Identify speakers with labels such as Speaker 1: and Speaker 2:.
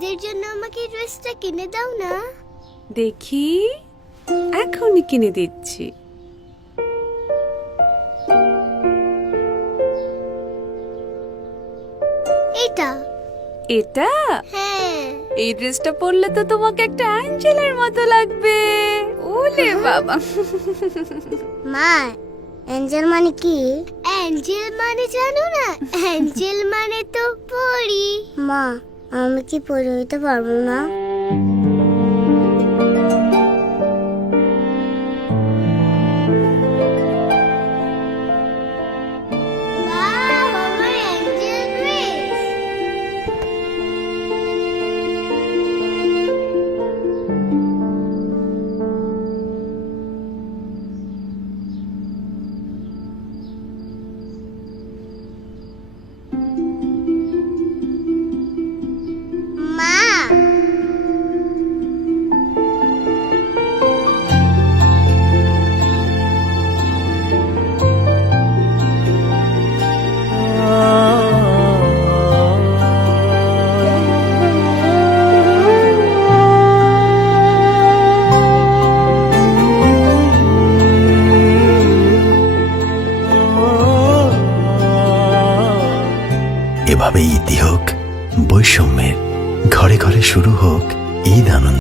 Speaker 1: ঈদের জন্য আমাকে ড্রেসটা কিনে দাও না।
Speaker 2: দেখি এখনই কিনে দিচ্ছি।
Speaker 1: এটা?
Speaker 2: এটা?
Speaker 1: হ্যাঁ।
Speaker 2: এই ড্রেসটা পরলে তো তোমাকে একটা অ্যাঞ্জেলের মতো লাগবে। ওলে বাবা।
Speaker 1: মা অ্যাঞ্জেল মানে কি? অ্যাঞ্জেল মানে জানো না? অ্যাঞ্জেল মানে তো পরি। মা আমি কি হইতে পারব না?
Speaker 3: এভাবেই ইতি হোক বৈষম্যের ঘরে ঘরে শুরু হোক ঈদ আনন্দ।